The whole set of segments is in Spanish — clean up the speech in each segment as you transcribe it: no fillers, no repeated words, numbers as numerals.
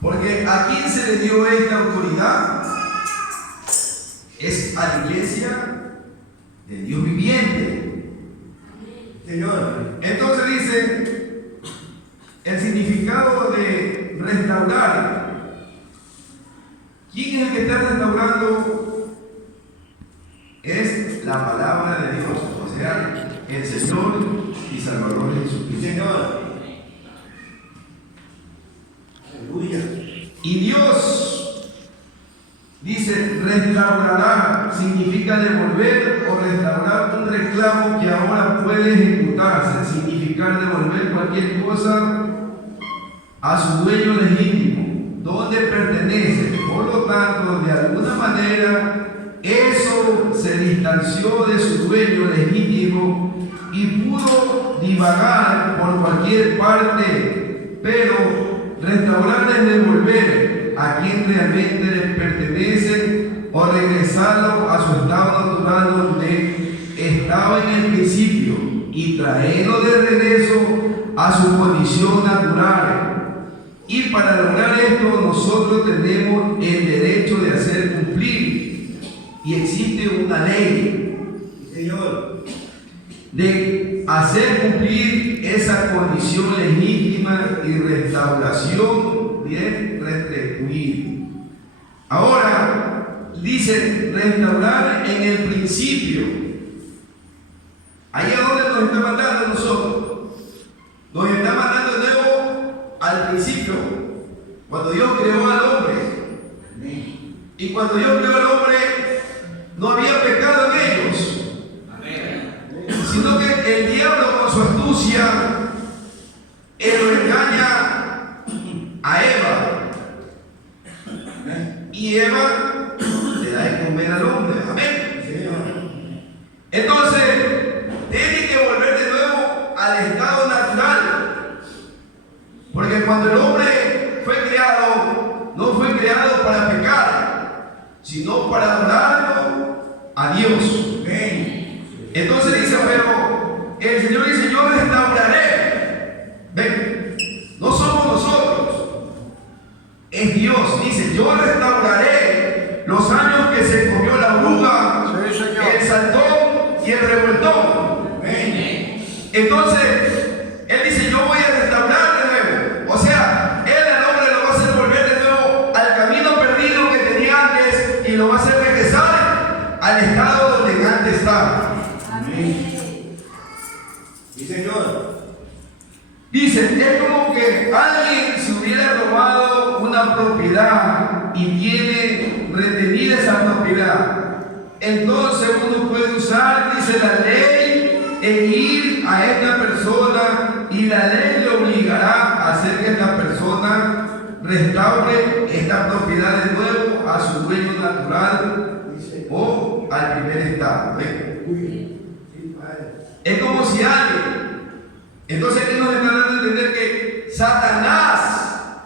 Porque ¿a quién se le dio esta autoridad? Es a la iglesia del Dios viviente. Señor. Entonces dice el significado de restaurar. ¿Quién es el que está restaurando? Es la palabra de Dios, o sea, el Señor y Salvador Jesucristo. Señor. Aleluya. Y Dios dice restaurará, significa devolver o restaurar un reclamo que ahora puede ejecutarse, significar devolver cualquier cosa a su dueño legítimo, donde pertenece. Por lo tanto, de alguna manera, eso se distanció de su dueño legítimo y pudo divagar por cualquier parte, pero restaurar es devolver a quien realmente le pertenece o regresarlo a su estado natural donde estaba en el principio y traerlo de regreso a su condición natural. Y para lograr esto nosotros tenemos el derecho de hacer cumplir, y existe una ley, Señor, de hacer cumplir esa condición legítima y restauración bien retribuir. Ahora dice restaurar en el principio. Ahí es donde nos está mandando a nosotros. Nos está mandando de nuevo al principio, cuando Dios creó al hombre. Y cuando Dios creó al hombre, no había pecado en ellos. Sino que el diablo, con su astucia, él lo engaña a Eva. Y Eva le da de comer al hombre. Amén. Entonces, tiene que volver de nuevo al estado natural. Porque cuando el hombre fue creado, no fue creado para pecar, sino para adorarlo a Dios. Entonces dice, pero el Señor dice, yo restauraré. Ven, no somos nosotros, es Dios. Dice, yo restauraré los años que se comió la oruga, el saltón y el revoltón. Entonces, Él dice, yo voy a restaurar de nuevo. O sea, Él al hombre lo va a hacer volver de nuevo al camino perdido que tenía antes y lo va a hacer regresar al estado donde antes estaba. Sí, Señor. Dice, es como que alguien se hubiera robado una propiedad y tiene retenida esa propiedad. Entonces uno puede usar, dice la ley, en ir a esta persona, y la ley le obligará a hacer que esta persona restaure esta propiedad de nuevo a su dueño natural o al primer estado. Es como si alguien. Entonces aquí nos está dando a entender que Satanás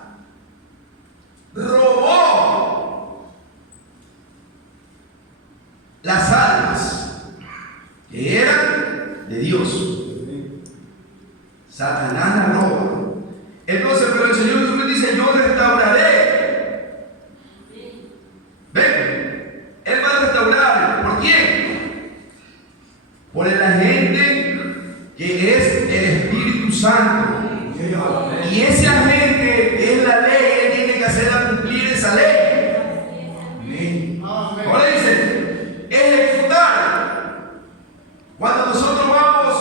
robó las almas que eran de Dios. Satanás la roba. Entonces, pero el Señor Jesucristo dice, yo restauraré. Ven, Él va a restaurar. ¿Por quién? Por la gente que es el Espíritu Santo. Y ese agente es la ley. Él tiene que hacerla cumplir esa ley. Ahora dice, ejecutar. Cuando nosotros vamos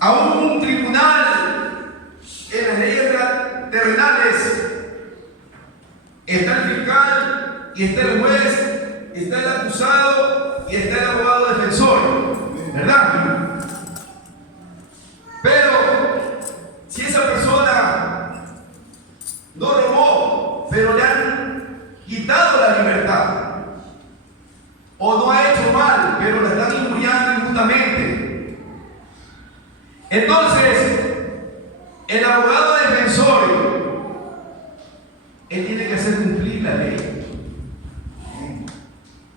a un tribunal en las leyes terrenales, está el fiscal y está el juez, está el acusado y está el abogado defensor, ¿verdad? Pero si esa persona no robó, pero le han quitado la libertad, o no ha hecho mal, pero la están injuriando injustamente, entonces el abogado defensor, él tiene que hacer cumplir la ley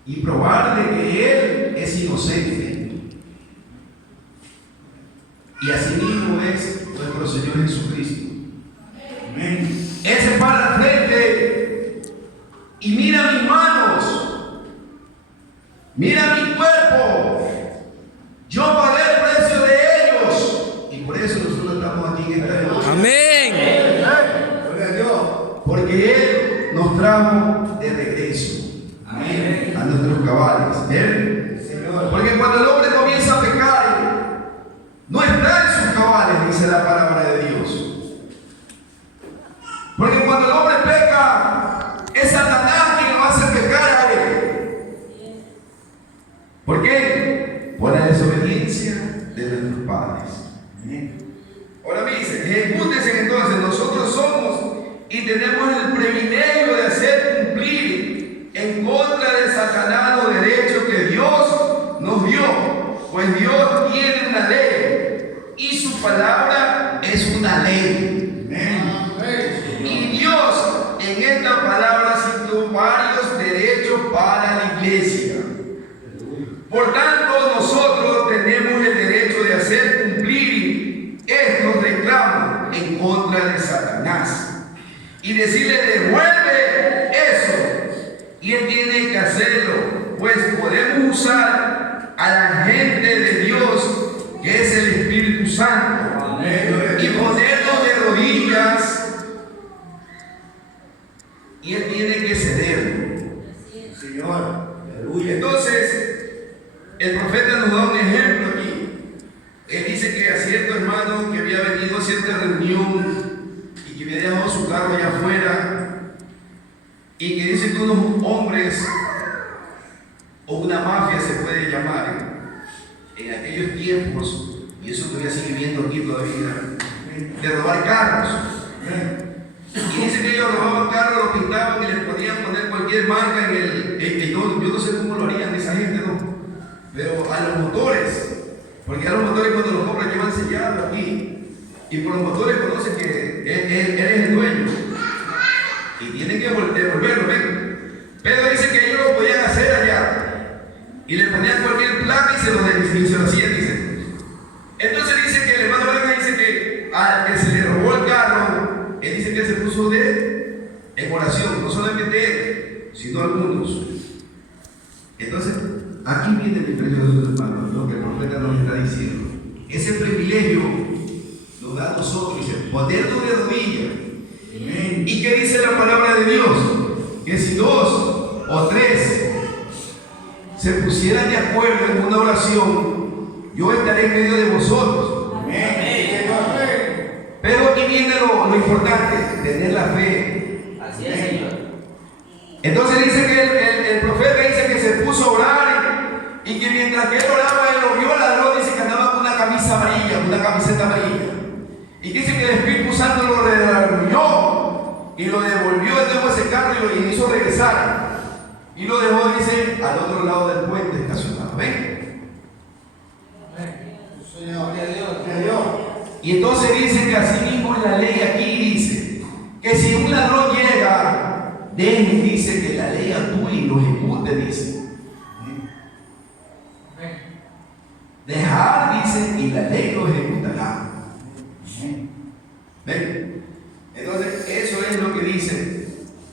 y probar de que él es inocente. Y así mismo es nuestro Señor Jesucristo. Él se para al frente Mira mi cuerpo, yo pagué el precio de ellos. Y por eso nosotros estamos aquí en esta noche. Amén. Gloria a Dios. Porque Él nos trajo de regreso. Amén. A nuestros cabales. Porque cuando el hombre comienza a pecar, no está en sus cabales, dice la palabra de Dios. Porque cuando el hombre peca, es Satanás quien lo hace pecar a él. ¿Por qué? Por la desobediencia de nuestros padres. Ahora me dice, ejecútense entonces, nosotros somos y tenemos el privilegio de hacer cumplir en contra de Satanás los derechos que Dios nos dio. Pues Dios tiene una ley y su palabra es una ley. Y Dios en esta palabra citó varios derechos para la iglesia. Por tanto, nosotros tenemos el derecho de hacer cumplir estos reclamos en contra de Satanás y decirle: devuelve eso. Y él tiene que hacerlo, pues podemos usar a la gente de Dios, que es el Espíritu Santo. Amén. Y ponernos de rodillas, y él tiene que ceder. Señor, aleluya. Entonces, el profeta nos da un ejemplo aquí. Él dice que a cierto hermano que había venido a cierta reunión y que había dejado su carro allá afuera, y que dice que unos hombres, o una mafia se puede llamar, en aquellos tiempos, y eso todavía sigue viendo aquí todavía, de robar carros. Y dice que ellos robaban carros, los pintaban y les podían poner cualquier marca en el yo no sé cómo lo harían esa gente, ¿no? Pero a los motores, porque a los motores cuando los compran llevan sellado aquí, y por los motores conocen que él es el dueño, y tienen que devolverlo, ¿ven? Pero dice que ellos lo podían hacer allá, y le ponían cualquier placa y se lo hacían, dice. Entonces dice que el hermano Branham dice que al que se le robó el carro, él dice que se puso en oración, no solamente él, sino algunos. Entonces, aquí viene mi precioso hermano, lo que el profeta nos está diciendo. Ese privilegio nos da a nosotros, dice, ponernos de rodillas. ¿Y qué dice la palabra de Dios? Que si 2 o 3 se pusieran de acuerdo en una oración, yo estaré en medio de vosotros. Pero aquí viene lo importante, tener la fe. Así es, Señor. Entonces dice que el profeta dice que se puso a orar, y que mientras que él oraba, él lo vio al ladrón, dice que andaba con una camisa amarilla, una camiseta amarilla. Y dice que el Espíritu Santo lo redarguyó y lo devolvió de nuevo ese carro y lo hizo regresar. Y lo dejó, dice, al otro lado del puente estacionado. ¿Ven? Señor, y entonces dice que así mismo en la ley aquí dice que si un ladrón llega, dice que la ley actúe y lo ejecute, dice. Dejar, dice, y la ley lo ejecutará. ¿Ven? Entonces, eso es lo que dice.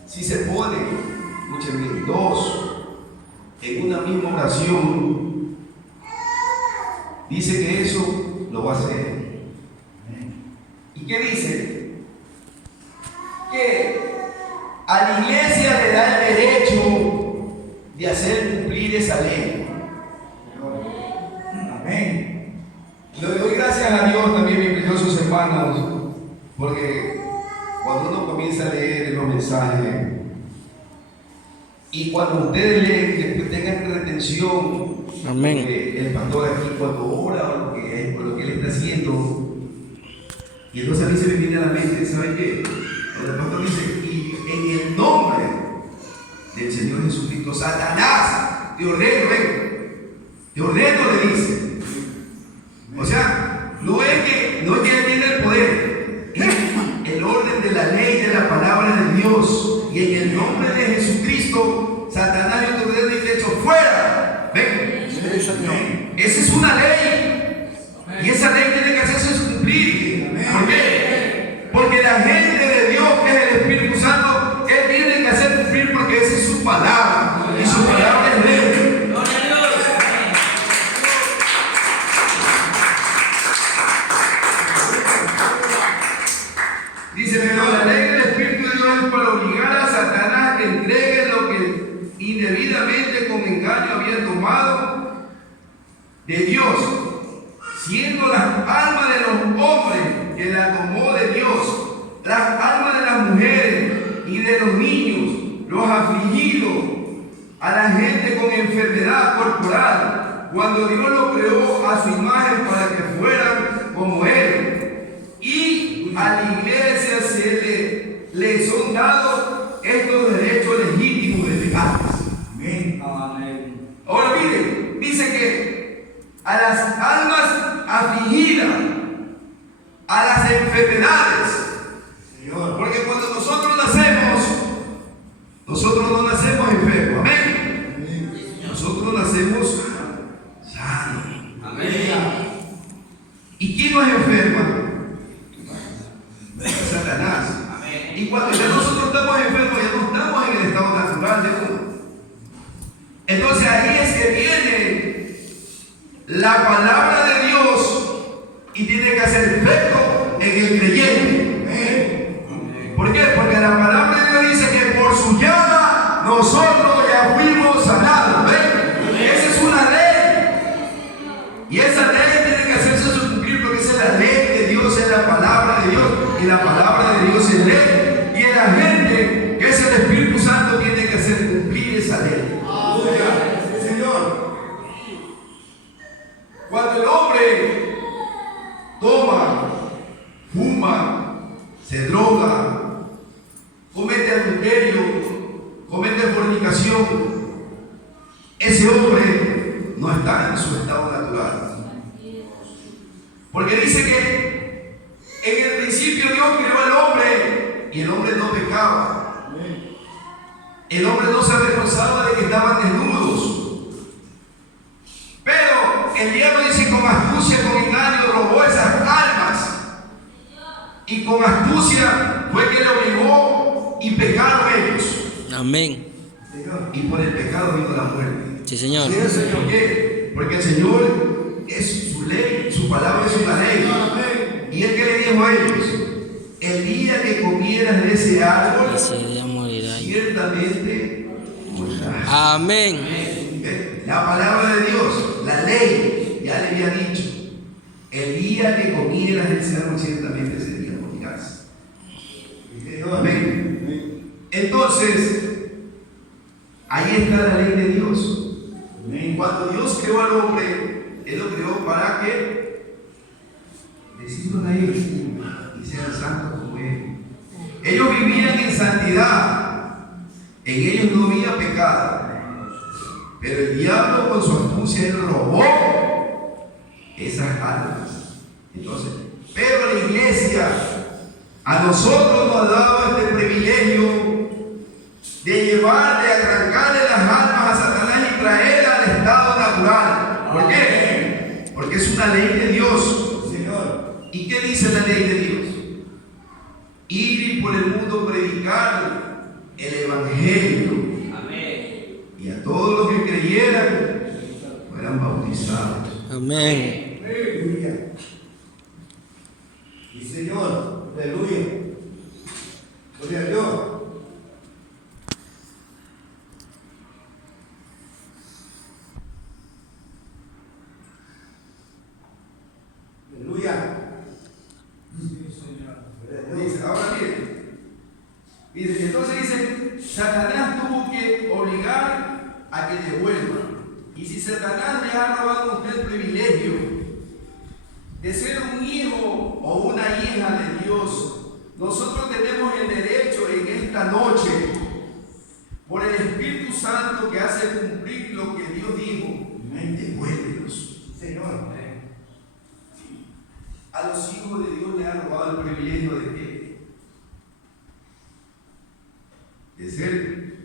Si se pone, escuchen bien, 2 en una misma oración, dice que eso lo va a hacer. ¿Y qué dice? Que a la iglesia le da el derecho de hacer cumplir esa ley. Amén. Le doy gracias a Dios también, mis preciosos hermanos, porque cuando uno comienza a leer los mensajes, y cuando ustedes leen, después tengan retención. Amén. El pastor aquí cuando ora o lo que él está haciendo, y entonces a mí se me viene a la mente, ¿saben qué? Cuando el pastor dice: y en el nombre del Señor Jesucristo, Satanás, te ordeno, te ordeno, le dice. O sea, no es que él tiene el poder, es el orden de la ley, de la palabra de Dios. Y en el nombre de Jesucristo, Satanás, yo te ordeno y te echo fuera. ¿Ven? Esa es una ley. Y esa ley tiene que hacerse cumplir. ¿Por qué? Porque la gente de Dios, que es el Espíritu Santo, él tiene que hacer cumplir, porque esa es su palabra. Y su palabra es ley. Dice, pero la ley del Espíritu de Dios es para obligar a Satanás a que entregue lo que indebidamente con engaño había tomado de Dios, siendo las almas de los hombres que la tomó de Dios, las almas de las mujeres y de los niños, los afligidos, a la gente con enfermedad corporal, cuando Dios lo creó a su imagen para que fueran como Él. Y a la iglesia le son dados estos derechos legítimos de pecados. Amén. Ahora miren, dice que a las almas afligidas, a las enfermedades, porque cuando nosotros no nacemos enfermos, amén. Nosotros nacemos sanos. Amén. ¿Y quién nos enferma? Satanás. Amén. Y cuando ya nosotros estamos enfermos, ya no estamos en el estado natural de uno. Entonces ahí es que viene la palabra de Dios y tiene que hacer efecto en el creyente. ¿Por qué? Porque la palabra de Dios dice que por su llaga nosotros ya fuimos sanados. Esa es una ley. Y esa ley tiene que hacerse cumplir porque esa es la ley de Dios, es la palabra de Dios. Y la palabra de Dios es ley. Y el agente, que es el Espíritu Santo, tiene que hacer cumplir esa ley. Sí, Señor. Cuando el hombre toma, fuma, se droga, comete adulterio, comete fornicación, ese hombre no está en su estado natural. Porque dice que en el principio Dios creó al hombre y el hombre no pecaba. El hombre no se avergonzaba de que estaban desnudos. Pero el diablo dice, con astucia, con engaño, robó esas almas. Y con astucia fue que le obligó y pecaron ellos. Amén. Y por el pecado vino la muerte. Sí, Señor. ¿Por qué? Porque el Señor es su ley, su palabra es una ley. Amén. Y Él que le dijo a ellos, el día que comieras de ese árbol, ciertamente morirás. Amén. La palabra de Dios, la ley, ya le había dicho, el día que comieras de ese árbol, ciertamente ese día morirás. Amén. Entonces, ahí está la ley de Dios. Cuando Dios creó al hombre, Él lo creó para que decirlo a ellos y sean santos como Él. Ellos vivían en santidad, en ellos no había pecado. Pero el diablo con su astucia Él robó esas almas. Entonces, pero la iglesia a nosotros nos ha dado este privilegio de llevar, de arrancarle las almas a Satanás y traerla al estado natural. ¿Por qué? Porque es una ley de Dios. Señor. ¿Y qué dice la ley de Dios? Ir y por el mundo predicar el evangelio. Amén. Y a todos los que creyeran fueran bautizados. Amén. Aleluya. Y Señor, aleluya. Gloria a Dios. Aleluya. Dice, ahora dice, entonces dice, Satanás tuvo que obligar a que devuelva. Y si Satanás le ha robado a usted el privilegio de ser un hijo o una hija de Dios, nosotros tenemos el derecho en esta noche, por el Espíritu Santo que hace cumplir lo que Dios dijo, devuélvelos, Señor. A los hijos de Dios le ha robado el privilegio de qué? De ser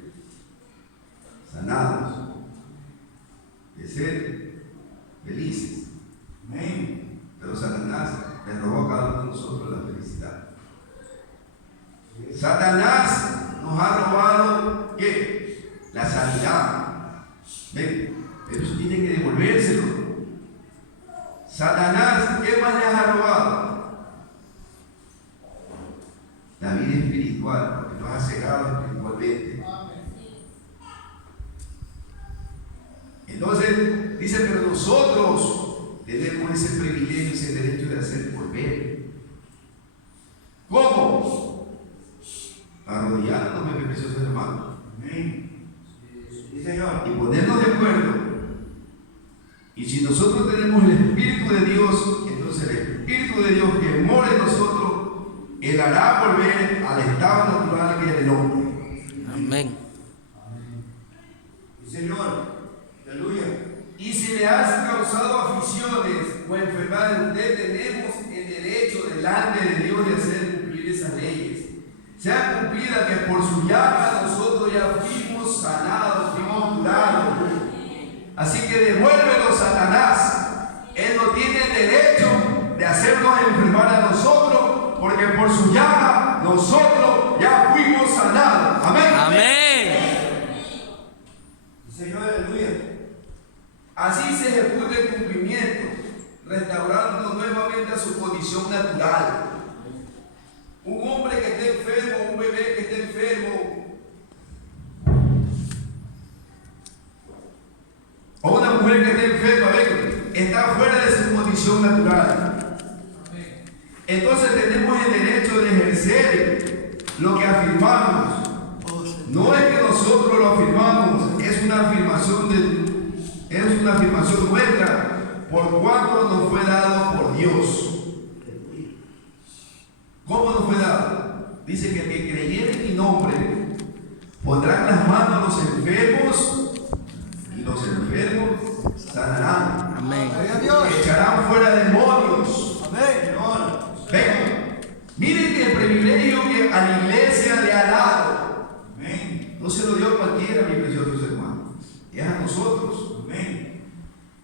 sanados, de ser felices. Amén. Pero Satanás le robó a cada uno de nosotros la felicidad. Satanás nos ha robado ¿qué? La sanidad. ¿Ven? Pero eso tiene que devolvérselo. Satanás, ¿qué más les ha robado? La la vida espiritual, porque nos ha cegado espiritualmente. Entonces, dice, pero nosotros tenemos ese privilegio, ese derecho de hacer volver. ¿Cómo? Arrodillándonos, mi precioso hermano. Amén. Sí, Señor. Y ponernos de acuerdo. Y si nosotros tenemos el Espíritu de Dios, entonces el Espíritu de Dios que mora en nosotros, Él hará volver al estado natural que es el hombre. Amén. Sí, Señor. Aleluya. Y si le has causado aflicciones o enfermedades, usted tenemos el derecho delante de Dios de hacer cumplir esas leyes. Sea cumplida que por su llaga nosotros ya fuimos sanados, fuimos curados. Así que devuélvelo, Satanás. Él no tiene el derecho de hacernos enfermar a nosotros, porque por su llaga nosotros ya fuimos sanados. Amén. Amén. Señor, aleluya. Así se ejecuta el cumplimiento, restaurándonos nuevamente a su condición natural. Un hombre que esté enfermo, un bebé que esté enfermo, o una mujer que esté enferma, está fuera de su condición natural. Entonces tenemos el derecho de ejercer lo que afirmamos. No es que nosotros lo afirmamos, es una afirmación nuestra, por cuanto nos fue dado por Dios. ¿Cómo nos fue dado? Dice que el que creyere en mi nombre pondrán las manos a los enfermos y los enfermos sanarán. Amén. Echarán fuera demonios. Amén. Vengan. Miren el privilegio que a la iglesia le ha dado. Amén. No se lo dio a cualquiera, mis preciosos hermanos. Es a nosotros. Amén.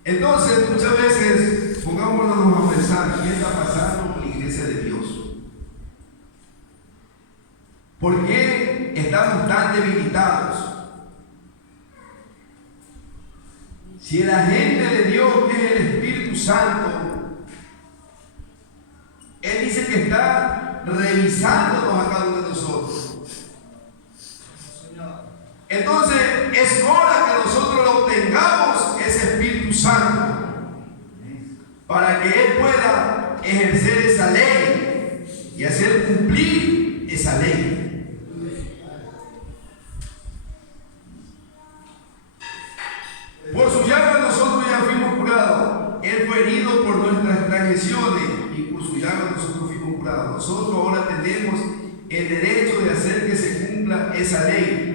Entonces, muchas veces, pongámonos a pensar qué está pasando con la iglesia de Dios. ¿Por qué estamos tan debilitados? Si el agente de Dios, que es el Espíritu Santo, Él dice que está revisándonos a cada uno de nosotros. Entonces es hora que nosotros obtengamos ese Espíritu Santo para que Él pueda ejercer esa ley y hacer cumplir esa ley. Por su llaga nosotros ya fuimos curados. Él fue herido por nuestras transgresiones y por su llaga nosotros fuimos curados. Nosotros ahora tenemos el derecho de hacer que se cumpla esa ley.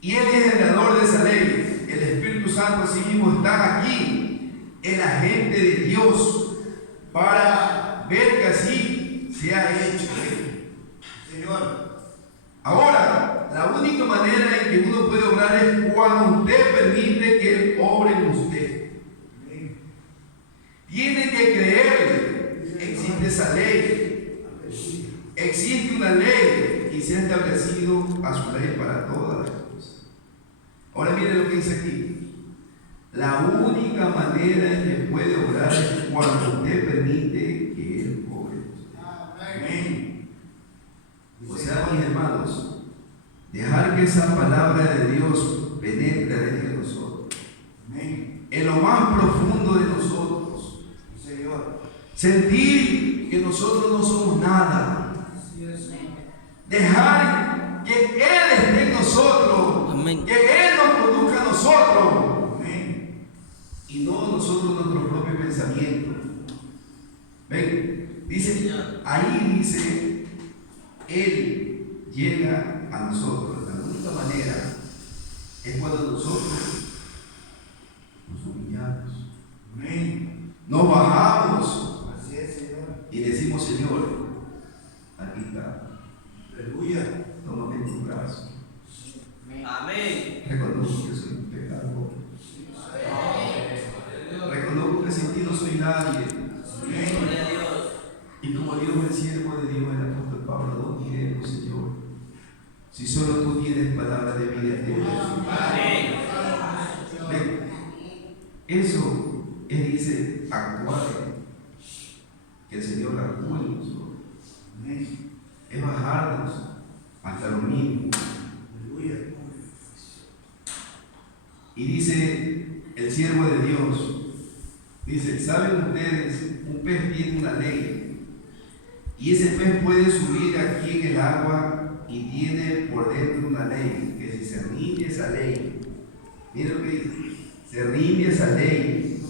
Y Él es el creador de esa ley. El Espíritu Santo así mismo está aquí, el agente de Dios, para ver que así se ha hecho. Señor. Ahora, la única manera en que uno puede obrar es cuando usted permite que Él obre en usted. Tiene que creerle. Existe esa ley. Existe una ley y se ha establecido a su ley para todas las cosas. Ahora mire lo que dice aquí. La única manera en que puede obrar es cuando usted permite que Él obre en usted. Amén. O sea, mis hermanos, dejar que esa palabra de Dios penetre dentro de nosotros. Amén. En lo más profundo de nosotros. Señor. Sentir que nosotros no somos nada. Dejar que Él esté en nosotros. Amén. Que Él nos produzca a nosotros. Amén. Y no nosotros nuestros propios pensamientos. Ven, dice, ahí dice, Él llega a nosotros. La única manera es cuando nosotros nos humillamos. Amén. Nos bajamos. Así es, Señor. Y decimos, Señor, aquí está. Aleluya. Tómame en tu brazo. Amén. Reconozco que soy un pecador. Reconozco que sin ti no soy nadie. Amén. Y como Dios el siervo de Dios, el apóstol Pablo, ¿dónde iremos, Señor? Si solo tú tienes palabra de vida eterna. Amén. Eso, Él dice, actuar. Que el Señor actúe en nosotros. Amén. Es bajar hermanos, hasta lo mismo. Y dice el siervo de Dios, dice, ¿saben ustedes? Un pez tiene una ley, y ese pez puede subir aquí en el agua y tiene por dentro una ley, que si se rinde esa ley, miren lo que dice, se rinde esa ley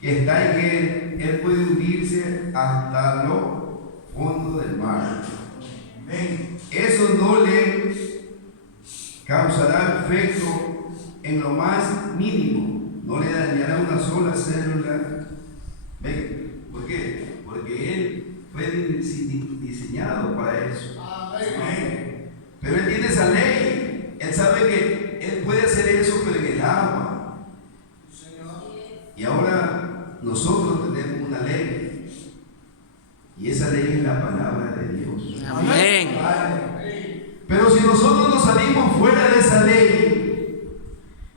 que está en él puede hundirse hasta lo fondo del mar. Eso no le causará efecto en lo más mínimo, no le dañará una sola célula. ¿Ven? ¿Por qué? Porque él fue diseñado para eso. Amén. Pero él tiene esa ley, él sabe que él puede hacer eso, pero en el agua. Y ahora nosotros tenemos una ley, y esa ley es la palabra de Dios. Amén. Pero si nosotros nos salimos fuera de esa ley,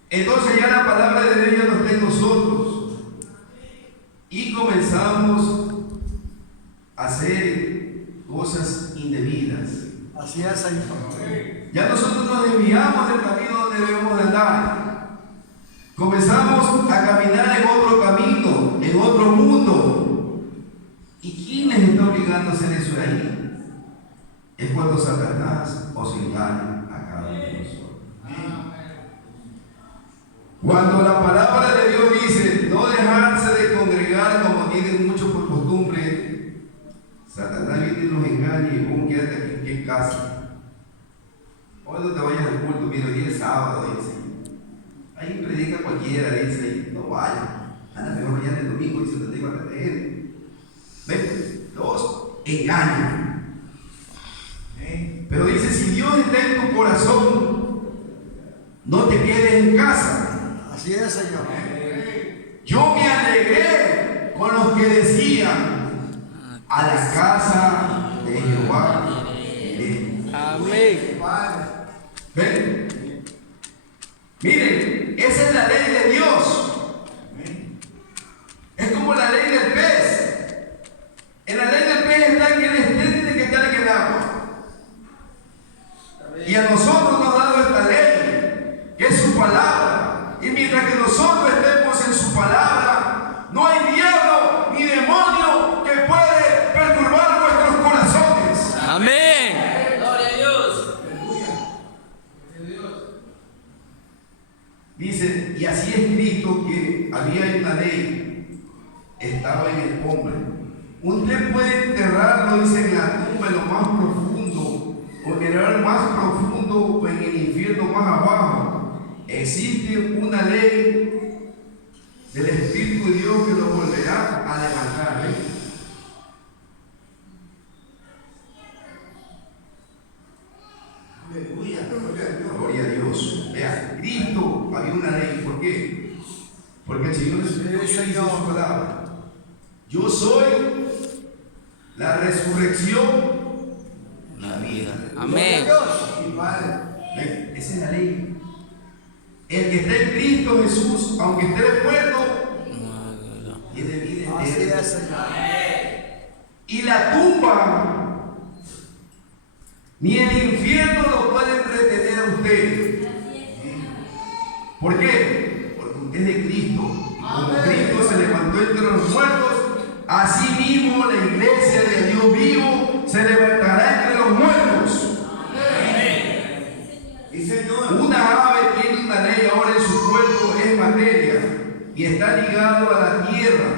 entonces ya la palabra de Dios ya no está en nosotros, y comenzamos a hacer cosas indebidas. Así es, Señor. Ya nosotros nos desviamos del camino donde debemos de andar. Comenzamos a caminar en otro camino, en otro mundo. ¿Y quién les está obligando a hacer eso ahí? Es cuando Satanás os engaña a cada uno de nosotros. Cuando la palabra de Dios dice no dejarse de congregar como tienen muchos por costumbre, Satanás viene y nos engaña y vos quédate aquí en casa. Hoy no te vayas al culto, mira, hoy es sábado, dice. Ahí predica cualquiera, dice, no vaya. Anda mejor mañana el domingo, dice, te digo a creer. ¿Ven? Dos engañan. Pero dice, si Dios está en tu corazón, no te quedes en casa. Así es, Señor. Yo me alegré con los que decían, a la casa de Jehová iré. Amén. ¿Ven? Miren, esa es la ley de Dios. Es como la ley del pez. En la ley del pez está que él tiene que estar en el agua. Y a nosotros nos ha dado esta ley, que es su palabra. Y mientras que nosotros estemos en su palabra, no hay diablo ni demonio que puede perturbar nuestros corazones. Amén. Gloria a Dios. Dice, y así es Cristo, que había una ley, estaba en el hombre. Usted puede enterrarlo, dice, en la tumba, en lo más profundo, o en el lugar más profundo, o en el infierno más abajo. Existe una ley del Espíritu de Dios que lo volverá a levantar. Gloria a Dios. Vea, Cristo había una ley. ¿Por qué? Porque el Señor dice en su palabra: yo soy la resurrección, la vida. Amén. ¿Ven? Esa es la ley. El que está en Cristo Jesús, aunque esté muerto, tiene vida Así eterna. es, Señor. Y la tumba ni el infierno lo pueden retener a usted. ¿Por qué? Porque usted es de Cristo. Y como Cristo se levantó entre los muertos, así mismo la iglesia de Dios vivo se levantará entre los muertos. Una ave tiene una ley ahora en su cuerpo, es materia, y está ligado a la tierra.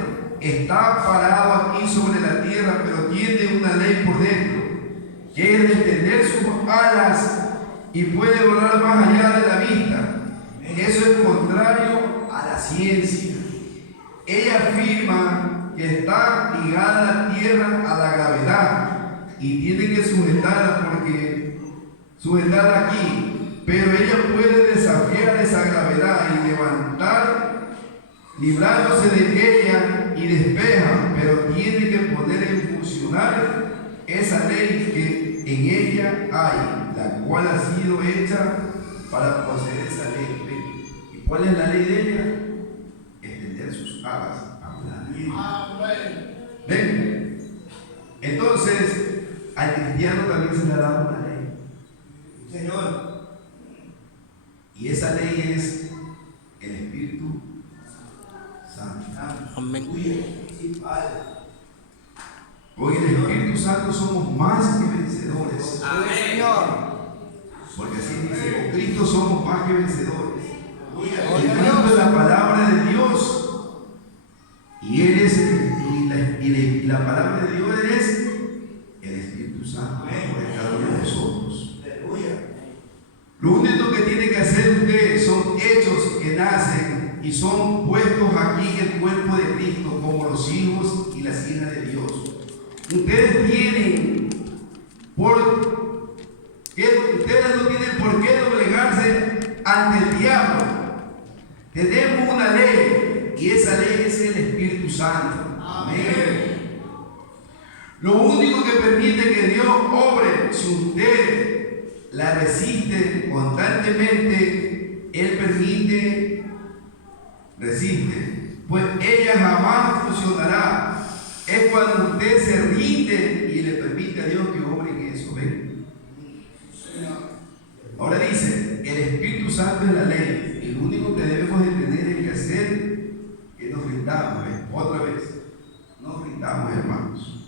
Está parado aquí sobre la tierra, pero tiene una ley por dentro, que es de extender sus alas y puede volar más allá de la vista. Eso es contrario a la ciencia. Ella afirma que está ligada a la tierra a la gravedad y tiene que sujetarla aquí. Pero ella puede desafiar esa gravedad y levantar, librándose de ella, y despeja, pero tiene que poner en funcionar esa ley que en ella hay, la cual ha sido hecha para poseer esa ley. ¿Y cuál es la ley de ella? Extender sus alas a volar. ¿Ven? Entonces, al cristiano también se le ha dado una ley. Señor. Y esa ley es el Espíritu Santo. Amén. Sí, Padre. Hoy el Espíritu Santo somos más que vencedores. Amén. Señor. Porque así dice, con Cristo somos más que vencedores. Aleluya. Y Cristo es la palabra de Dios. Y Él es y la palabra de Dios es el Espíritu Santo por cada uno de nosotros. Aleluya. Lo único que tiene que hacer usted son hechos que nacen y son puestos aquí en el cuerpo de Cristo como los hijos y las hijas de Dios. Ustedes tienen ustedes no tienen por qué doblegarse ante el diablo. Tenemos una ley y esa ley es el Espíritu Santo. Amén. Lo único que permite que Dios obre, si usted la resiste constantemente, Él resiste, pues ella jamás funcionará. Es cuando usted se rinde y le permite a Dios que obre en eso. ¿Ven? Ahora dice, el Espíritu Santo es la ley. Y lo único que debemos de tener es que hacer que nos rindamos. Otra vez, nos rindamos, hermanos.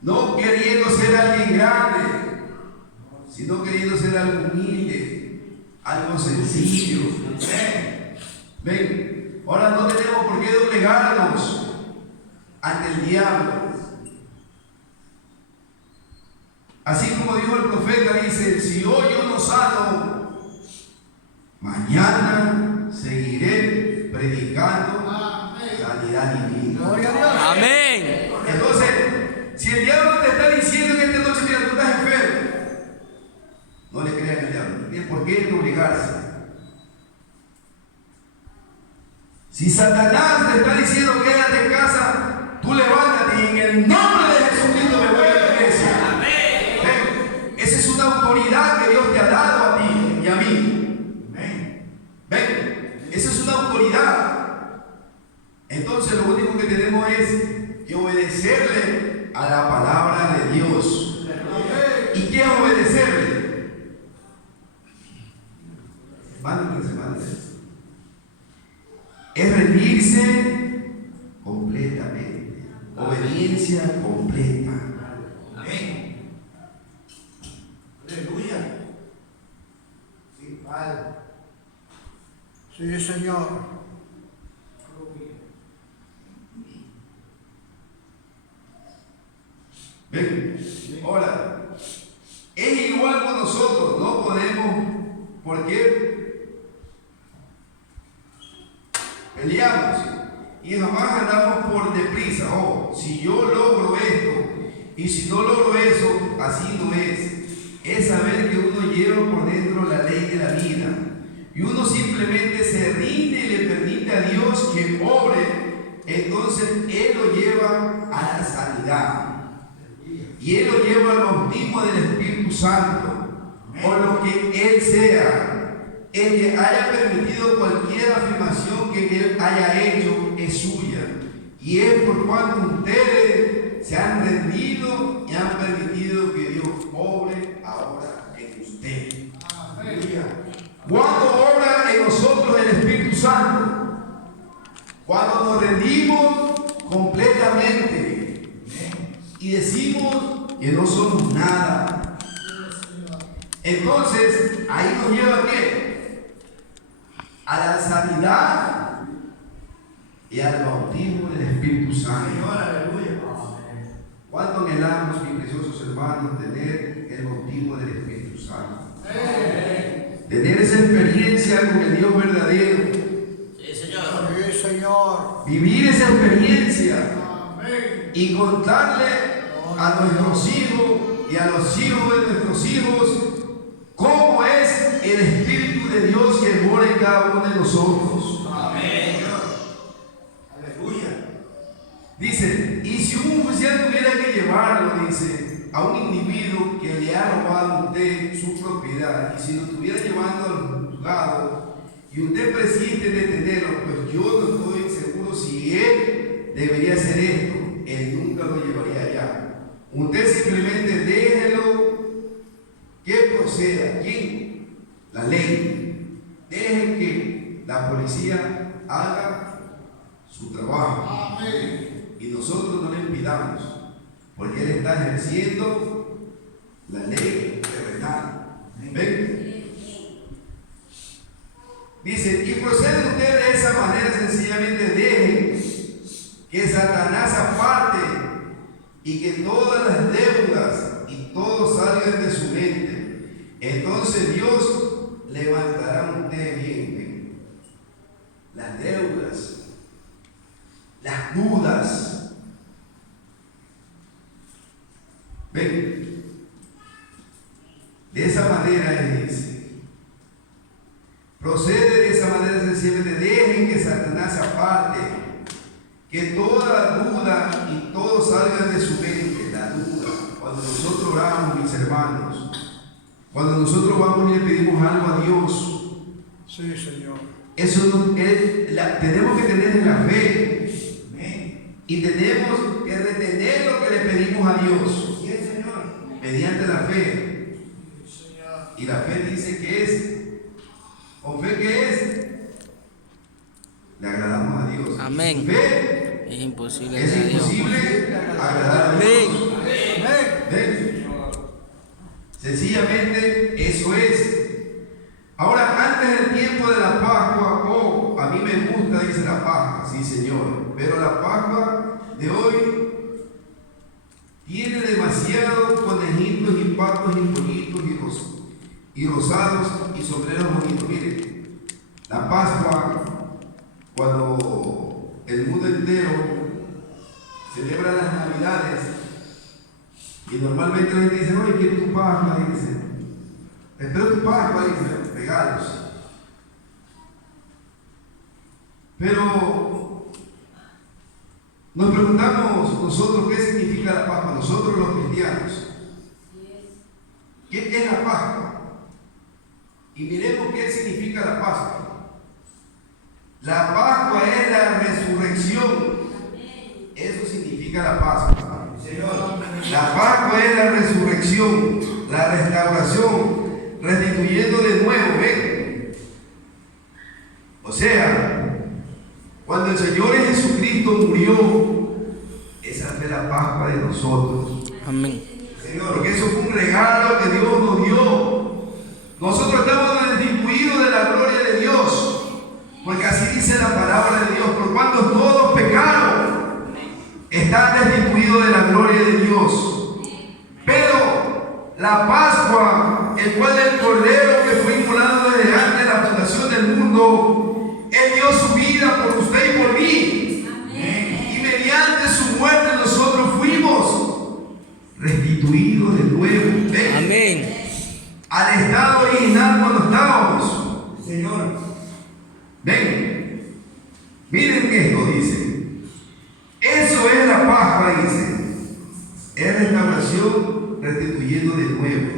No queriendo ser alguien grande, sino queriendo ser algo humilde, algo sencillo. Ven, ahora no tenemos por qué doblegarnos ante el diablo. Así como dijo el profeta, dice, si hoy yo no sano, mañana seguiré predicando sanidad divina. Gloria a Dios. Amén. Entonces, si el diablo te está diciendo que esta noche, mira, tú estás enfermo, no le creas al diablo, no tiene por qué obligarse. Si Satanás te está diciendo quédate en casa, tú levántate y en el nombre de Jesucristo me voy a la iglesia. Amén. Ven, esa es una autoridad que Dios te ha dado a ti y a mí. Ven, esa es una autoridad. Entonces lo único que tenemos es que obedecerle a la palabra de Dios. ¿Y qué es obedecerle? Es rendirse completamente. Obediencia completa. Amén. Aleluya. Sí, Padre. Sí, Señor. Ven, ahora, es igual con nosotros, no podemos, porque peleamos y jamás andamos por deprisa. Oh, si yo logro esto y si no logro eso, así no es. Es saber que uno lleva por dentro la ley de la vida y uno simplemente se rinde y le permite a Dios que obre. Entonces Él lo lleva a la sanidad. Y Él lo lleva al bautismo del Espíritu Santo, o lo que Él sea. El que haya permitido cualquier afirmación que Él haya hecho es suya. Y es por cuanto ustedes se han rendido y han permitido que Dios obre ahora en usted. Aleluya. ¿Cuándo obra en nosotros el Espíritu Santo? Cuando nos rendimos completamente y decimos que no somos nada. Entonces, ahí nos lleva ¿a qué? A la sanidad y al bautismo del Espíritu Santo. Señor, aleluya. ¿Cuánto anhelamos, mis preciosos hermanos, tener el bautismo del Espíritu Santo? Tener esa experiencia con el Dios verdadero. Sí, Señor. Sí, Señor. Vivir esa experiencia Amén. y contarle a nuestros hijos y a los hijos de nuestros hijos cómo es el Espíritu de Dios que mora en cada uno de nosotros. Amén. Aleluya. Dice, y si un oficial tuviera que llevarlo, dice, a un individuo que le ha robado a usted su propiedad, y si lo estuviera llevando al juzgado y usted persiste en detenerlo, pues yo no estoy seguro si él debería hacer esto, él nunca lo llevaría allá. Usted simplemente déjelo que proceda. ¿Quién? La ley. Deje que la policía haga su trabajo. Amén. Y nosotros no le impidamos, porque él está ejerciendo la ley terrenal. ¿Ven? Dice, y proceden ustedes de esa manera, sencillamente dejen que Satanás aparte y que todas las deudas y todo salgan de su mente. Entonces Dios levantará a usted bien. ¿Ven? Las deudas, las dudas. ¿Ven? De esa manera él dice. Procede de esa manera sencillamente, dejen que Satanás se aparte, que toda la duda y todo salga de su mente. La duda, cuando nosotros oramos, mis hermanos, cuando nosotros vamos y le pedimos algo a Dios, Sí, Señor. eso tenemos que tener en la fe. Amén. Y tenemos que retener lo que le pedimos a Dios Sí, Señor. mediante la fe. Señor. Y la fe dice que es, ¿con fe qué es? Le agradamos a Dios. Amén. Sin fe Es imposible es agradar a Dios. imposible agradar a Dios. Amén. ¿Ven? Sencillamente eso es. Ahora, antes del tiempo de la Pascua, a mí me gusta, dice la Pascua, sí Señor, pero la Pascua de hoy tiene demasiado conejitos y patos y pollitos y rosados y sombreros bonitos. Miren, la Pascua, cuando el mundo entero celebra las Navidades, y normalmente la gente dice, oye, quiero tu Pascua, y dice, espero tu Pascua, dice, regalos. Pero nos preguntamos nosotros qué significa la Pascua, nosotros los cristianos. ¿Qué es la Pascua? Y miremos qué significa la Pascua. La Pascua es la resurrección. Eso significa la Pascua. La Pascua es la resurrección, la restauración, restituyendo de nuevo, ¿ven? O sea, cuando el Señor Jesucristo murió, esa fue la Pascua de nosotros. Amén. Señor, porque eso fue un regalo que Dios nos dio. Nosotros estamos destituidos de la gloria de Dios, porque así dice la palabra de Dios. Por cuanto todos pecaron, están destituidos de la gloria de Dios. Pero la Pascua, el cual el Cordero que fue inmolado desde antes de la fundación del mundo, Él dio su vida por usted y por mí. Amén. Y mediante su muerte nosotros fuimos restituidos de nuevo. ¿Ven? Amén. Al estado original cuando estábamos. Señor. Ven. Miren esto, dice. Eso es la Pascua, dice. Es restauración, restituyendo de nuevo.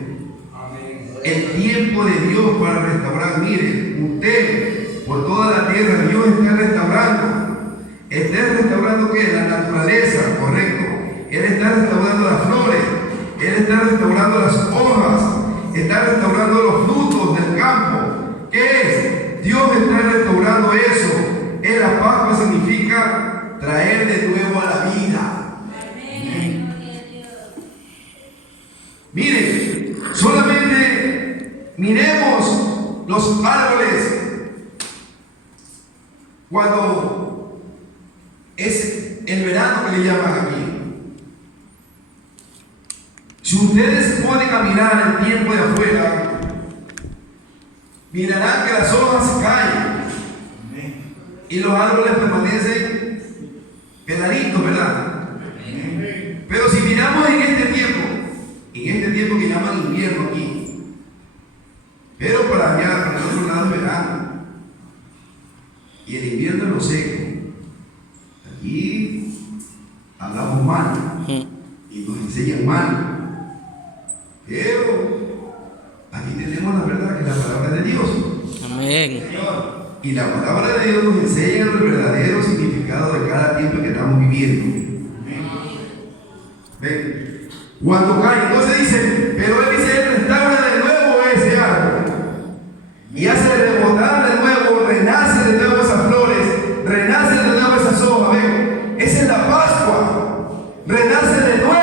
Amén. El tiempo de Dios para restaurar. Miren, usted, por toda la tierra, Dios está restaurando. Está restaurando ¿qué? La naturaleza, correcto. Él está restaurando las flores. Él está restaurando las hojas. Está restaurando los frutos del campo. ¿Qué es? Dios está restaurando eso. La Pascua significa traer de nuevo a la vida. Miren, solamente miremos los árboles cuando es el verano que le llaman aquí. Si ustedes se ponen a mirar el tiempo de afuera, mirarán que las hojas se caen y los árboles permanecen peladitos, ¿verdad? Pero si miramos en este tiempo que llaman invierno aquí, pero para allá, para el otro lado es verano, y el invierno es lo seco. Aquí hablamos mal y nos enseñan mal. Pero aquí tenemos la verdad, que es la palabra de Dios. Amén. Y la palabra de Dios nos enseña el verdadero significado de cada tiempo que estamos viviendo. Ven. Cuando cae, entonces dice, pero él dice, él restaura de nuevo ese árbol y hace rebotar de nuevo, renace de nuevo esas flores, renace de nuevo esas hojas. ¿Ven? Esa es la Pascua, renace de nuevo.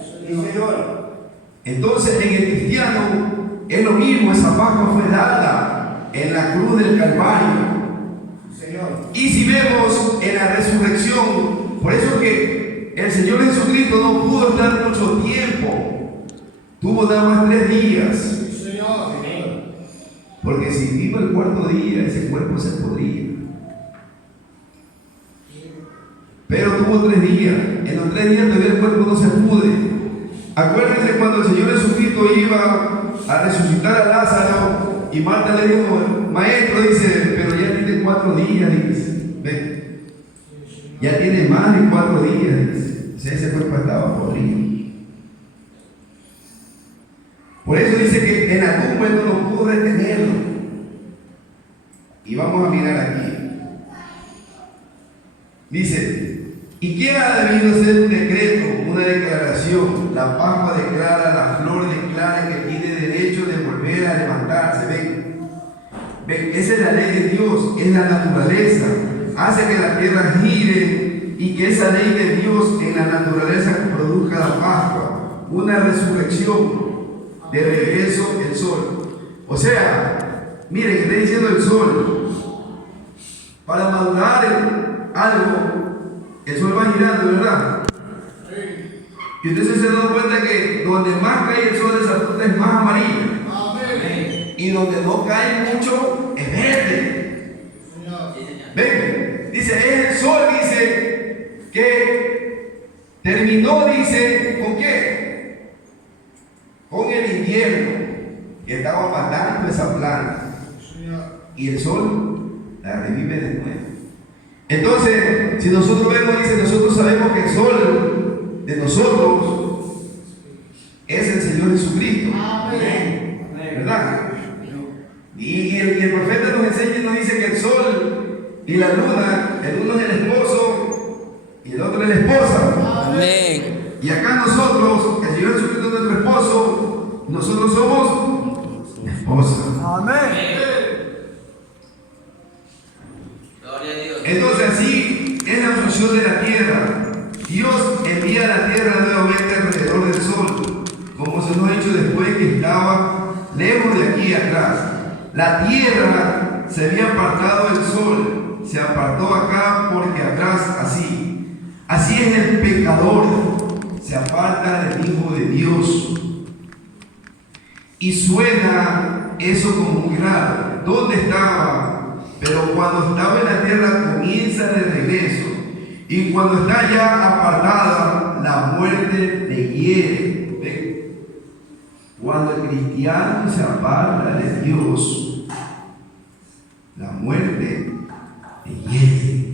Sí, Señor. Entonces en el cristiano es lo mismo, esa Pascua fue dada en la cruz del Calvario. Señor. Y si vemos en la resurrección, por eso que el Señor Jesucristo no pudo estar mucho tiempo, tuvo nada más 3 días. Señor. Porque si vino el 4º día, ese cuerpo se podría. Pero tuvo 3 días. En los 3 días todavía el cuerpo no se pude. Acuérdense cuando el Señor Jesucristo iba a resucitar a Lázaro y Marta le dijo, maestro, dice, pero ya tiene 4 días, dice. Ven. Ya tiene más de 4 días, dice. O sea, ese cuerpo estaba podrido. Por eso dice que en algún momento no pudo retenerlo. Y vamos a mirar aquí. Dice, ¿y qué ha debido ser un decreto, una declaración? La Pascua declara, la flor declara que tiene derecho de volver a levantarse. Ven, ven, esa es la ley de Dios, es la naturaleza. Hace que la tierra gire y que esa ley de Dios en la naturaleza produzca la Pascua, una resurrección, de regreso el sol. O sea, miren, está diciendo el sol, para madurar algo, el sol va girando, ¿verdad? Y ustedes se dan cuenta que donde más cae el sol, esa fruta es más amarilla. Amén. Y donde no cae mucho, es verde. Señor. Ven, dice, es el sol, dice, que terminó, dice, ¿con qué? Con el invierno, que estaba matando esa planta. Señor. Y el sol la revive de nuevo. Entonces, si nosotros vemos, dice, nosotros sabemos que el sol de nosotros es el Señor Jesucristo. Amén. ¿Verdad? Y el profeta nos enseña y nos dice que el sol y la luna, el uno es el esposo y el otro es la esposa. Amén. Y acá nosotros, el Señor Jesucristo es nuestro esposo, nosotros somos la esposa. Amén. Gloria a Dios. Entonces así es la función de la tierra. Dios envía a la tierra nuevamente alrededor del sol, como se nos ha dicho después que estaba lejos de aquí atrás. La tierra se había apartado del sol, se apartó acá porque atrás así. Así es el pecador, se aparta del Hijo de Dios. Y suena eso como muy raro. ¿Dónde estaba? Pero cuando estaba en la tierra comienza de regreso. Y cuando está ya apartada, la muerte le hiere. ¿Ven? Cuando el cristiano se aparta de Dios, la muerte le hiere.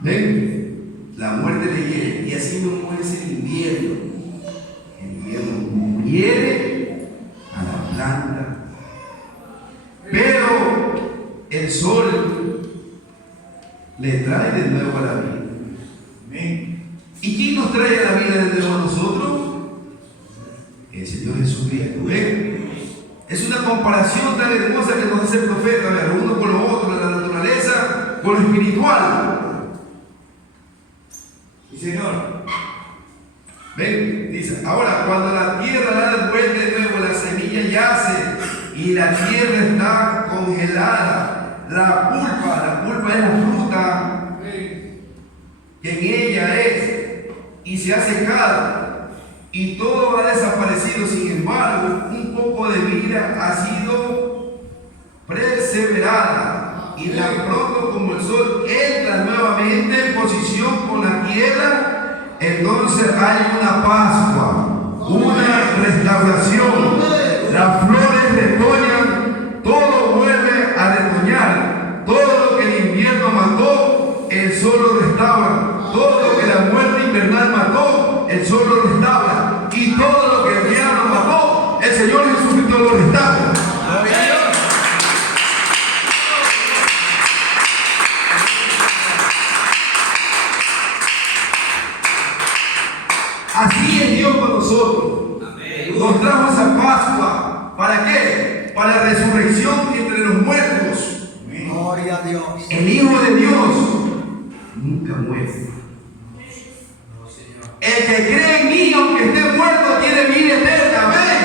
¿Ven? La muerte le hiere. Y así no muere el invierno. El invierno hiere a la planta. Pero el sol le trae de nuevo a la vida. Amén. ¿Y quién nos trae a la vida de nuevo a nosotros? El Señor Jesucristo. ¿Ven? Es una comparación tan hermosa que nos hace el profeta, lo uno con lo otro, la naturaleza con lo espiritual. Y Señor, ven, dice, ahora cuando la tierra da vuelta de nuevo, la semilla yace y la tierra está congelada. La pulpa es la fruta que en ella es y se ha secado y todo ha desaparecido. Sin embargo, un poco de vida ha sido perseverada y tan pronto como el sol entra nuevamente en posición con la tierra, entonces hay una Pascua, una restauración. Las flores retoñan, todo vuelve a retoñar. Todo lo que el invierno mató, el sol lo restaura. Todo lo que la muerte invernal mató, el sol lo restaura. Y todo lo que el diablo mató, el Señor Jesucristo lo restaura. Así es Dios con nosotros. Amén. Nos trajo esa Pascua. ¿Para qué? Para la resurrección entre los muertos. Gloria a Dios. El Hijo de Dios nunca muere. El que cree en mí, aunque esté muerto, tiene vida eterna. Amén.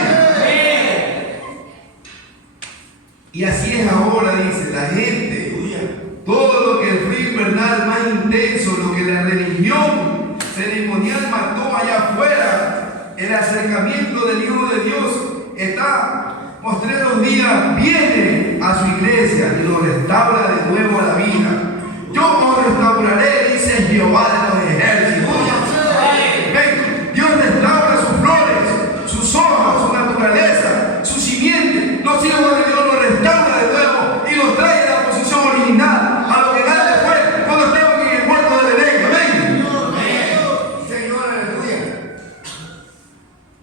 Y así es ahora, dice la gente. Todo lo que el frío invernal más intenso, lo que la religión ceremonial mató allá afuera, el acercamiento del Hijo de Dios está, postreros días, viene a su iglesia y lo restaura de nuevo a la vida. Yo os restauraré, dice Jehová de los ejércitos. Ven, Dios restaura sus flores, sus hojas, su naturaleza, su simiente. Los hijos de Dios los restaura de nuevo y los trae a la posición original, a lo que antes fue cuando estaban en el huerto del Edén. Amén. Señor, aleluya.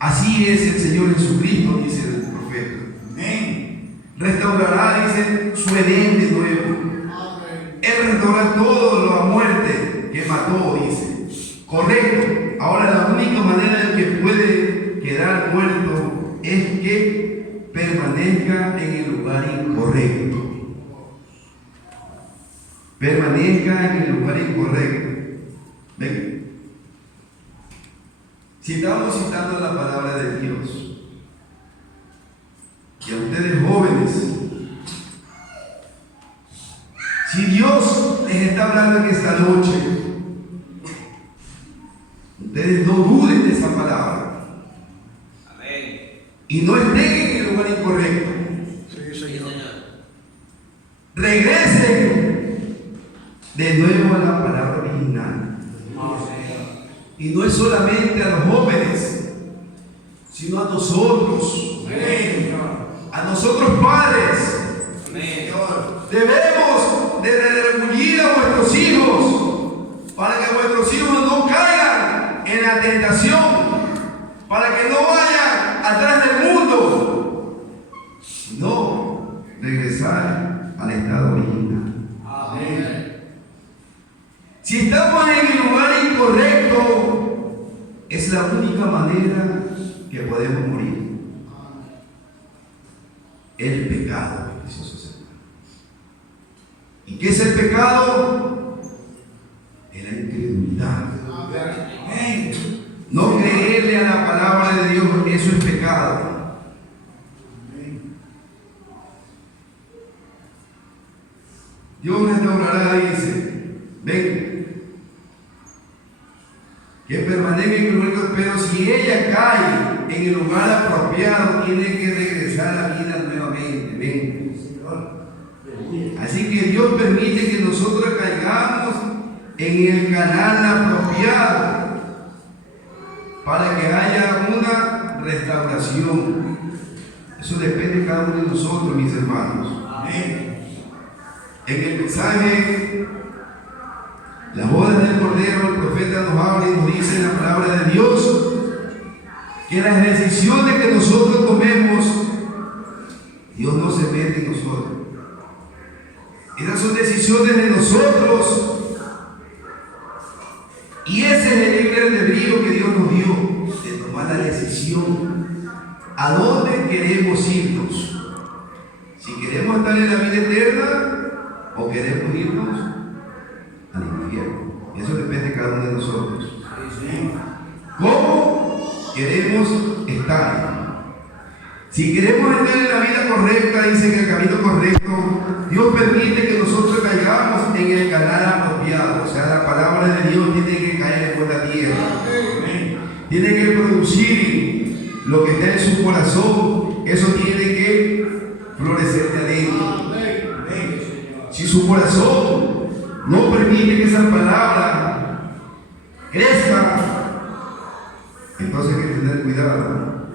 Así es el Señor Jesucristo, dice el profeta. Amén. Restaurará, dice, su Edén de nuevo. Él restaurará todo lo a muerte que mató, dice. Correcto. Ahora la única manera en que puede quedar muerto es que permanezca en el lugar incorrecto. Permanezca en el lugar incorrecto. Ven. Si estamos citando la palabra de Dios, y a ustedes jóvenes, si Dios les está hablando en esta noche, ustedes no duden de esa palabra. Amén. Y no estén en el lugar incorrecto. Sí, Sí, Señor. Señor. Regresen de nuevo a la palabra original. Y no es solamente a los jóvenes, sino a nosotros. Amén. A nosotros padres. Amén. Debemos de redarguir a vuestros hijos para que vuestros hijos no caigan en la tentación, para que no vayan atrás del mundo, sino regresar al estado original. Amén. Si estamos en el lugar incorrecto, es la única manera que podemos morir. El pecado, preciosos hermanos. ¿Y qué es el pecado? Es la incredulidad. Amén. No creerle a la palabra de Dios, eso es pecado. Dios restaurará, dice, ven, que permanezca en el lugar, pero si ella cae en el lugar apropiado, tiene que regresar a la vida nuevamente. Ven. Así que Dios permite que nosotros caigamos en el canal apropiado para que haya una restauración. Eso depende de cada uno de nosotros, mis hermanos. Amén. En el mensaje, las bodas del Cordero, el profeta nos habla y nos dice en la palabra de Dios que las decisiones que nosotros tomemos, Dios no se mete en nosotros. Esas son decisiones de nosotros. Y ese es el libre albedrío que Dios nos dio, de tomar la decisión a dónde queremos irnos. Si queremos estar en la vida eterna o queremos irnos al infierno. Eso depende de cada uno de nosotros. ¿Cómo queremos estar? Si queremos estar en la vida correcta, dice que el camino correcto, Dios permite que nosotros caigamos en el canal apropiado. O sea, la palabra de Dios tiene que caer en buena tierra. Tiene que producir lo que está en su corazón. Eso tiene que florecer de adentro. Si su corazón no permite que esa palabra crezca, entonces hay que tener cuidado,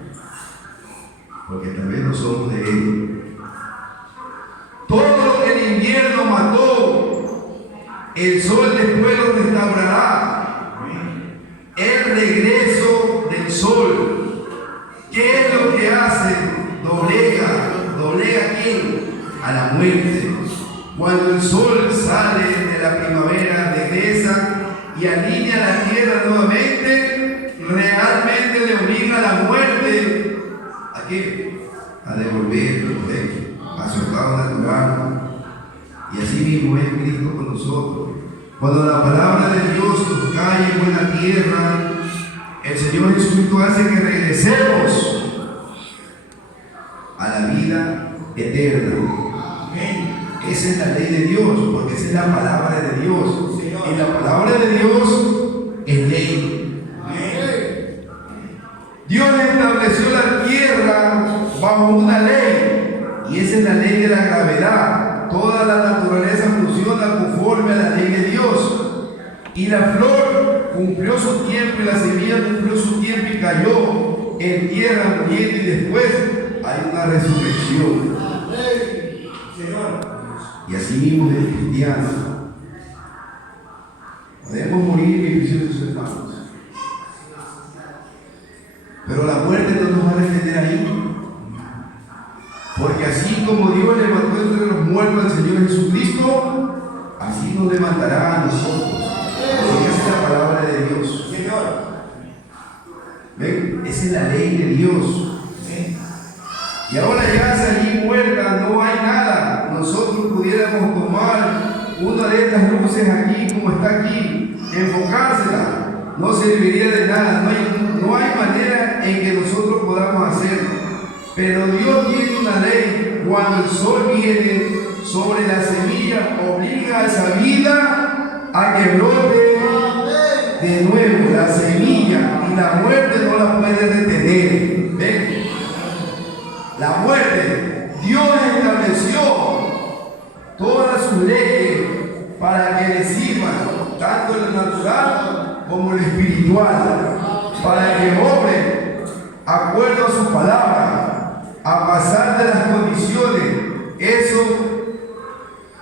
porque también no somos de Él. Todo lo que el invierno mató, el sol después lo restaurará. El regreso del sol, ¿qué es lo que hace? Doblega ¿a quién? A la muerte. Cuando el sol sale de la primavera, regresa y alinea la tierra nuevamente, volver a su estado natural. Y así mismo es Cristo con nosotros. Cuando la palabra de Dios nos cae en buena tierra, el Señor Jesucristo hace que regresemos a la vida eterna. Esa es la ley de Dios, porque esa es la palabra de Dios. Y la palabra de Dios es ley. Dios estableció la tierra bajo una ley, y esa es la ley de la gravedad. Toda la naturaleza funciona conforme a la ley de Dios. Y la flor cumplió su tiempo y la semilla cumplió su tiempo y cayó en tierra muriendo, y después hay una resurrección. Y así mismo es el cristiano. Podemos morir, mis preciosos hermanos, pero la muerte no nos va a detener ahí. Porque así como Dios levantó entre los muertos al Señor Jesucristo, así nos levantará a nosotros. Porque esa es la palabra de Dios. ¿Ven? Esa es la ley de Dios. Y ahora ya salí muerta, no hay nada. Nosotros pudiéramos tomar una de estas luces aquí, como está aquí, enfocársela, no serviría de nada. No hay manera en que nosotros podamos hacerlo. Pero Dios tiene una ley. Cuando el sol viene sobre la semilla, obliga a esa vida a que brote de nuevo la semilla, y la muerte no la puede detener. ¿Ven? La muerte, Dios estableció todas sus leyes para que le sirvan tanto lo natural como lo espiritual, para que obren acuerdo a su palabra, a pasar de las condiciones.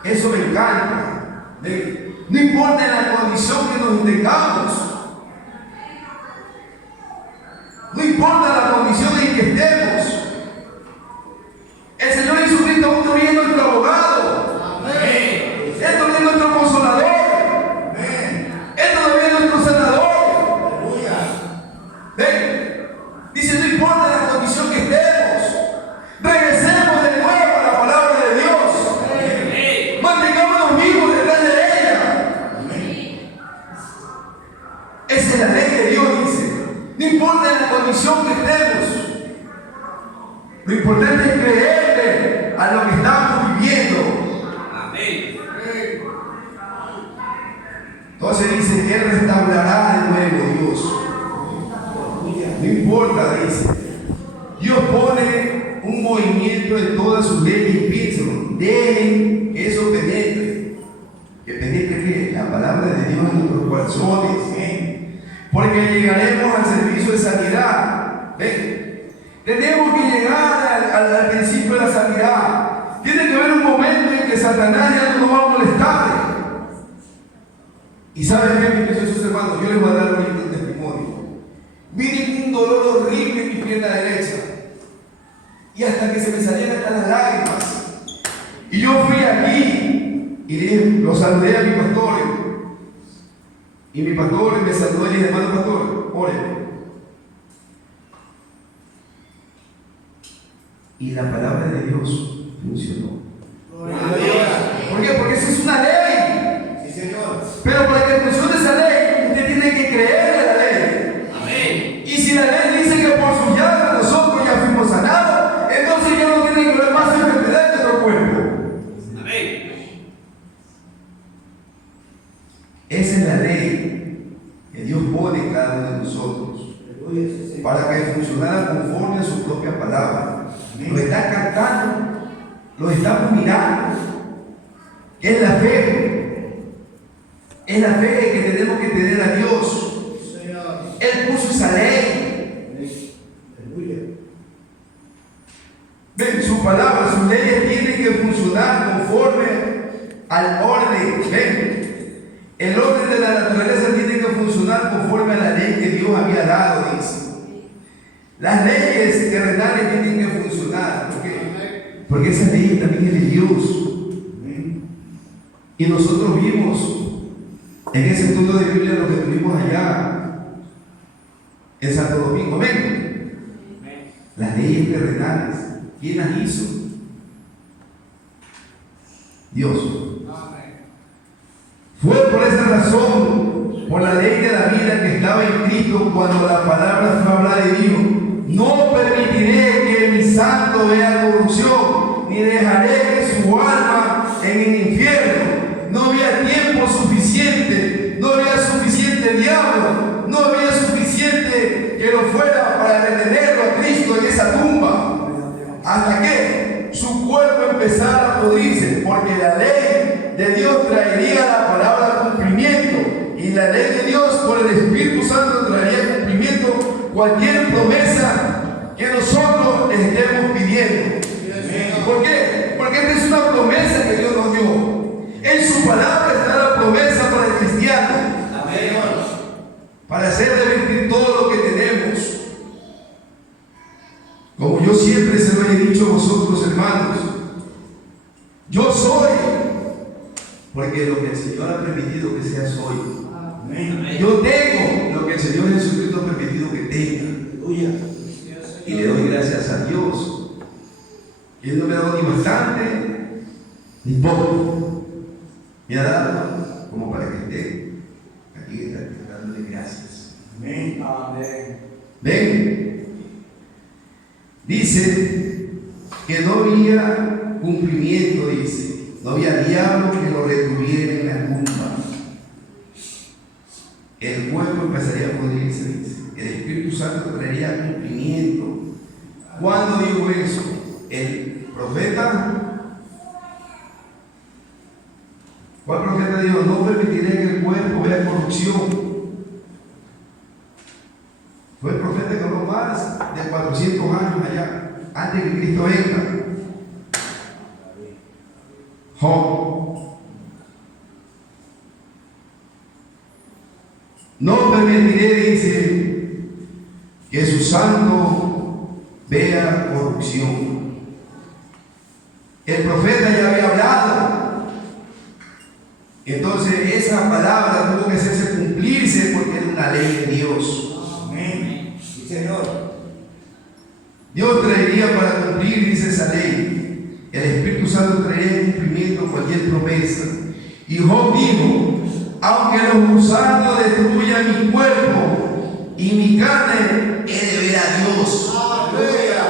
Eso me encanta. No importa la condición que nos tengamos, no importa la condición en que estemos, el Señor Jesucristo aún todavía es nuestro abogado. Él todavía es nuestro consolador. Él todavía es nuestro sanador. ¿Ven? Dice, no importa la condición que estemos, regresemos de nuevo a la palabra de Dios. Mantengámonos vivos detrás de ella. Esa es la ley de Dios, dice. No importa la condición que estemos, lo importante es creerle a lo que estamos viviendo. Amén. Entonces dice que Él restaurará de nuevo, Dios. No importa, dice. Dios pone un movimiento en todas sus leyes y piensen, dejen que eso penetre. Que penetre ¿qué? La palabra de Dios en nuestros corazones. Porque llegaremos al servicio de sanidad. ¿Ven? Tenemos que llegar al principio de la sanidad. Tiene que haber un momento en que Satanás ya no nos va a molestar. Y ¿saben qué, mis preciosos hermanos? Yo les voy a dar ahorita un testimonio. Miren un dolor horrible en mi pierna derecha. Y hasta que se me salían hasta las lágrimas. Y yo fui aquí y lo saludé a mi pastor. Y mi pastor me saludó y le dije, hermano pastor, ore. Y la palabra de Dios funcionó. ¿Por qué? Porque esa es una ley. Sí, Señor. Pero para que funcione esa ley, usted tiene que creer en la ley. Amén. Y si la ley dice que por sus llagas nosotros ya fuimos sanados, entonces ya no tiene que haber más enfermedad en nuestro cuerpo. Amén. Esa es la ley que Dios pone en cada uno de nosotros para que funcionara conforme a su propia palabra. Lo está cantando, lo estamos mirando. Es la fe. Es la fe que tenemos que tener a Dios. Él puso esa ley. Ven, su palabra, sus leyes tienen que funcionar conforme al orden. Ven, el orden de la naturaleza tiene que funcionar conforme a la ley que Dios había dado, dice. Las leyes terrenales tienen que funcionar. ¿Por qué? Porque esa ley también es de Dios. Y nosotros vimos en ese estudio de Biblia lo que tuvimos allá en Santo Domingo. Ven, las leyes terrenales ¿Quién las hizo? Dios. Fue por esa razón, por la ley de la vida que estaba en Cristo, cuando la palabra fue hablada y dijo: no permitiré que mi santo vea corrupción, ni dejaré que su alma en el infierno. No había tiempo suficiente, no había suficiente diablo, no había suficiente que lo fuera para retenerlo a Cristo en esa tumba, hasta que su cuerpo empezara a podrirse, porque la ley de Dios traería la palabra a cumplimiento, y la ley de Dios por el Espíritu Santo traería a cumplimiento cualquier promesa que nosotros estemos pidiendo. ¿Por qué? Porque esta es una promesa que Dios nos dio. En su palabra está la promesa para el cristiano, para hacer revertir todo lo que tenemos. Como yo siempre se lo he dicho a vosotros, hermanos, yo soy, porque lo que el Señor ha permitido que sea soy. Yo tengo lo que el Señor Jesucristo ha permitido que tenga. Y le doy gracias a Dios. Él no me ha dado ni bastante ni poco. Me ha dado como para que esté aquí dándole gracias. Amén. Ven. Dice que no había cumplimiento, dice. No había diablo que lo retuviera en la tumba. El cuerpo empezaría a podrirse, dice. El Espíritu Santo traería cumplimiento. ¿Cuándo dijo eso? El profeta. ¿Cuál profeta dijo? No permitiré que el cuerpo vea corrupción. Fue el profeta que habló más de 400 años allá, antes que Cristo venga. Job. No permitiré, dice, que su santo vea corrupción. El profeta ya había hablado. Entonces esa palabra tuvo que hacerse cumplirse porque era una ley de Dios. Amén. Sí, Señor. Dios traería para cumplir, dice esa ley. El Espíritu Santo traería en cumplimiento cualquier promesa. Y Job dijo: aunque los gusanos destruyan mi cuerpo y mi carne, he de ver a Dios. Aleluya.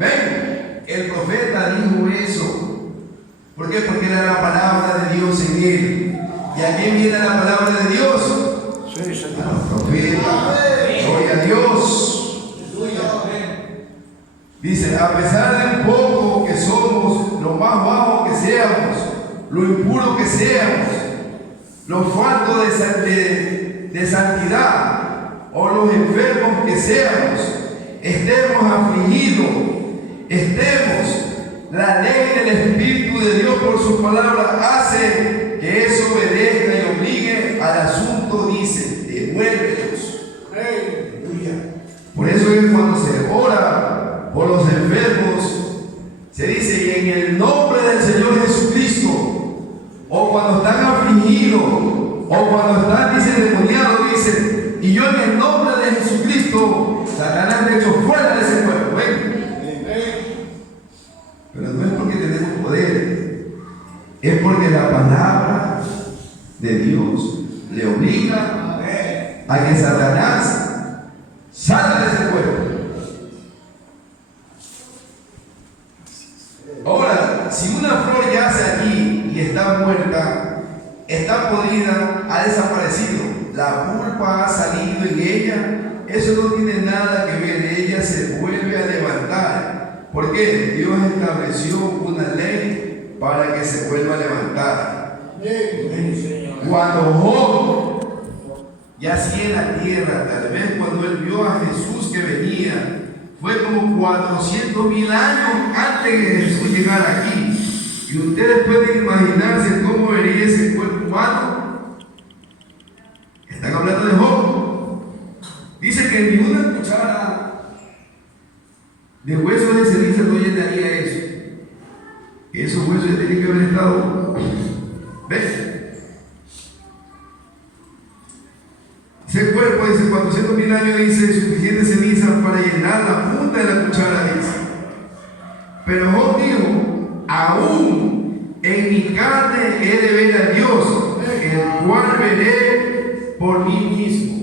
Ven, el profeta dijo eso. ¿Por qué? Porque era la palabra de Dios en él. ¿Y a quién viene la palabra de Dios? Sí, Señor. A los profetas. Gloria a Dios. Dice: a pesar de un poco que somos, lo más bajo que seamos, lo impuro que seamos, lo falto de santidad, o los enfermos que seamos, estemos afligidos, estemos, la ley del Espíritu de Dios por su palabra hace que eso obedezca y obligue al asunto, dice: devuélvelos. Por eso es cuando se ora por los enfermos, se dice: y en el nombre del Señor Jesucristo. O cuando están afligidos, o cuando están, dice, endemoniados, dice: y yo en el nombre de Jesucristo, Satanás te echo fuera de ese cuerpo. ¿Ven? Pero no es porque tenemos poder, es porque la palabra de Dios le obliga a que Satanás salga de ese cuerpo. Ahora, si una flor yace aquí y está muerta, está podrida, ha desaparecido, la pulpa ha salido en ella, eso no tiene nada que ver, ella se vuelve a levantar. ¿Por qué? Dios estableció una ley para que se vuelva a levantar. Cuando Job yacía en la tierra, tal vez cuando él vio a Jesús que venía, fue como 400,000 años antes de que Jesús llegara aquí. Y ustedes pueden imaginarse cómo vería ese cuerpo humano. Están hablando de Job. Dice que ni una cuchara de huesos de ceniza no llenaría eso. Que esos huesos ya tienen que haber estado. ¿Ves? Ese cuerpo, dice, 400,000 años, dice, suficiente ceniza para llenar la punta de la cuchara, dice. Pero Job dijo, aún en mi carne he de ver a Dios, el cual veré por mí mismo.